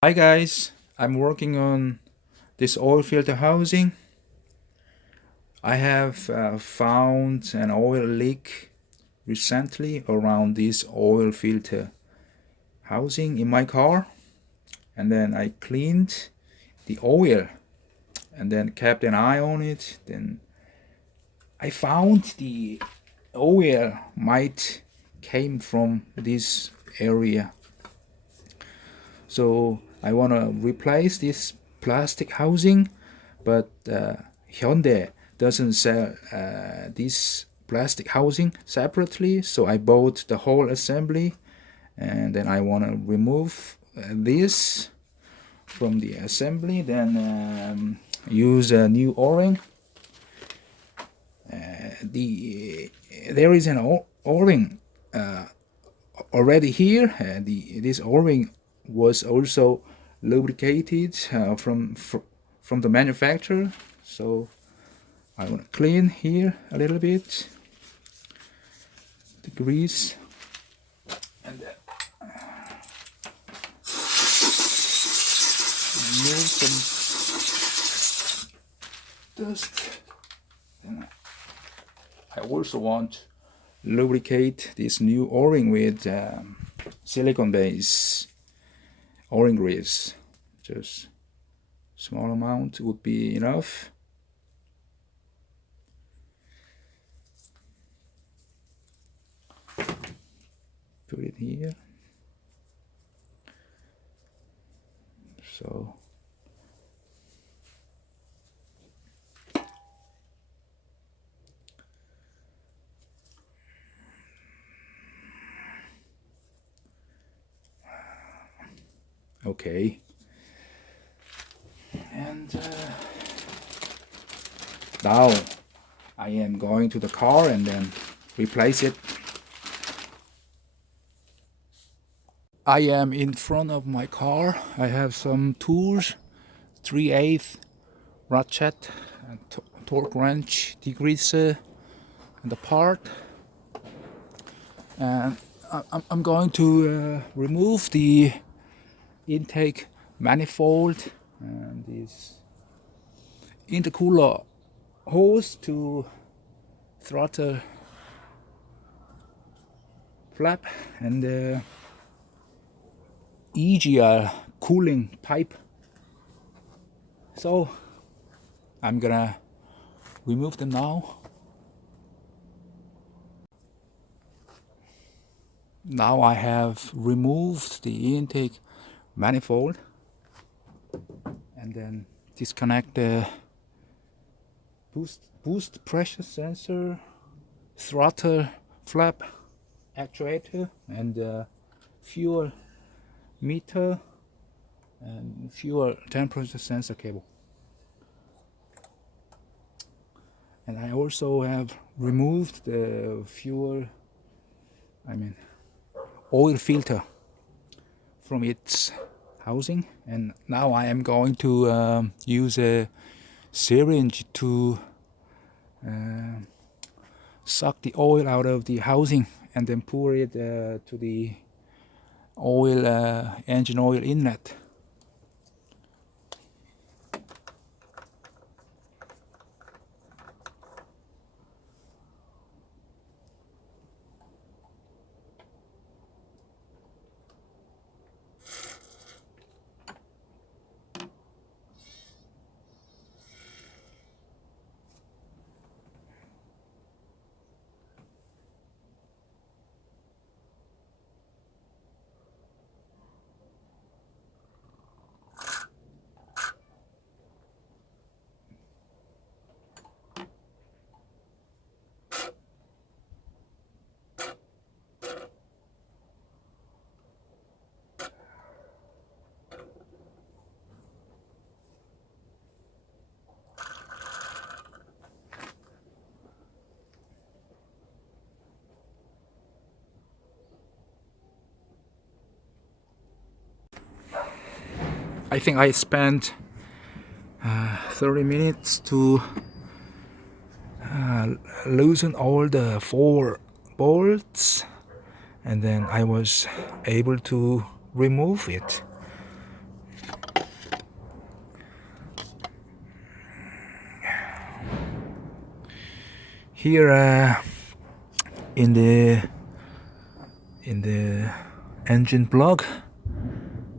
Hi guys, I'm working on this oil filter housing. I have found an oil leak recently around this oil filter housing in my car, and then I cleaned the oil and then kept an eye on it. Then I found the oil might came from this area, so I want to replace this plastic housing, but Hyundai doesn't sell this plastic housing separately, so I bought the whole assembly, and then I want to remove this from the assembly, then use a new o-ring. There is an o-ring already here. This o-ring was also lubricated from the manufacturer, so I want to clean here a little bit the grease, and then remove some dust. And I also want to lubricate this new o-ring with silicone base o-ring grease. Just small amount would be enough. Put it here. So okay, and now I am going to the car and then replace it. I am in front of my car. I have some tools, 3/8 ratchet and torque wrench, degreaser, and the part, and I'm going to remove the intake manifold and this intercooler hose to throttle flap and the EGR cooling pipe. So I'm gonna remove them now. Now I have removed the intake manifold and then disconnect the boost pressure sensor, throttle flap actuator, and fuel meter and fuel temperature sensor cable. And I also have removed the oil filter from its housing, and now I am going to use a syringe to suck the oil out of the housing and then pour it to the engine oil inlet. I think I spent 30 minutes to loosen all the 4 bolts, and then I was able to remove it. Here in the engine plug,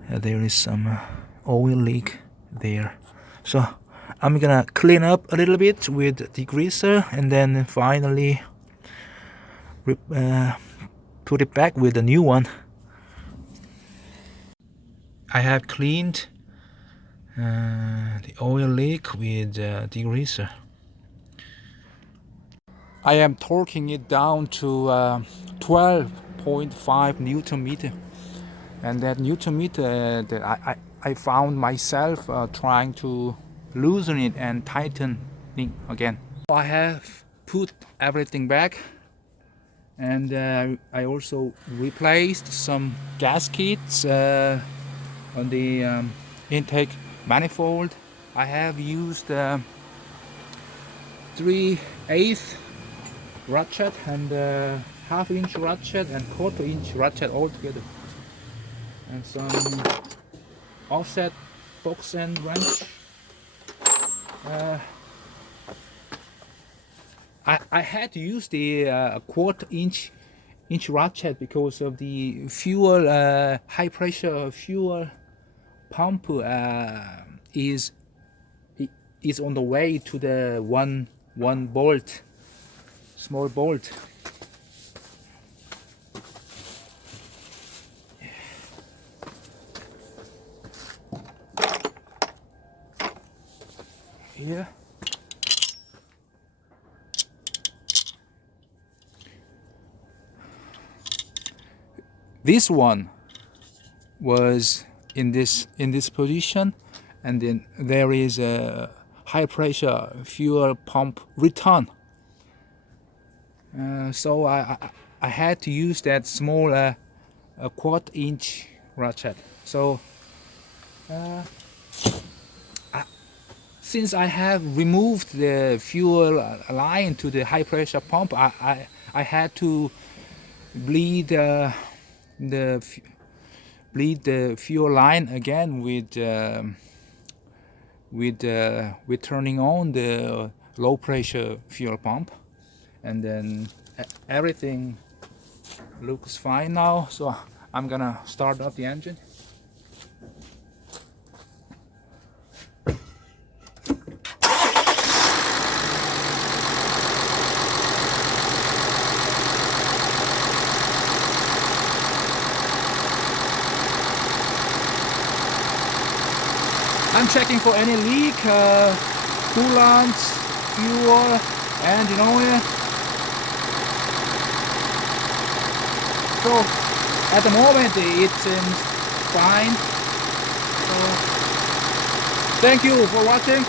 there is some oil leak there. So I'm gonna clean up a little bit with degreaser and then finally put it back with a new one. I have cleaned the oil leak with degreaser. I am torquing it down to 12.5 Newton meter, and that Newton meter that I found myself trying to loosen it and tighten it again. I have put everything back, and I also replaced some gaskets on the intake manifold. I have used 3/8 ratchet and half-inch ratchet and quarter-inch ratchet all together, and some offset box end wrench. I had to use the quarter-inch ratchet because of the fuel high pressure fuel pump is on the way to the one bolt, small bolt. Here. This one was in this position, and then there is a high pressure fuel pump return. So I had to use that small quarter-inch ratchet. So since I have removed the fuel line to the high pressure pump, I had to bleed the fuel line again with turning on the low pressure fuel pump, and then everything looks fine now. So I'm gonna start up the engine. I'm checking for any leak, coolant, fuel, engine oil. So at the moment it seems fine. So thank you for watching.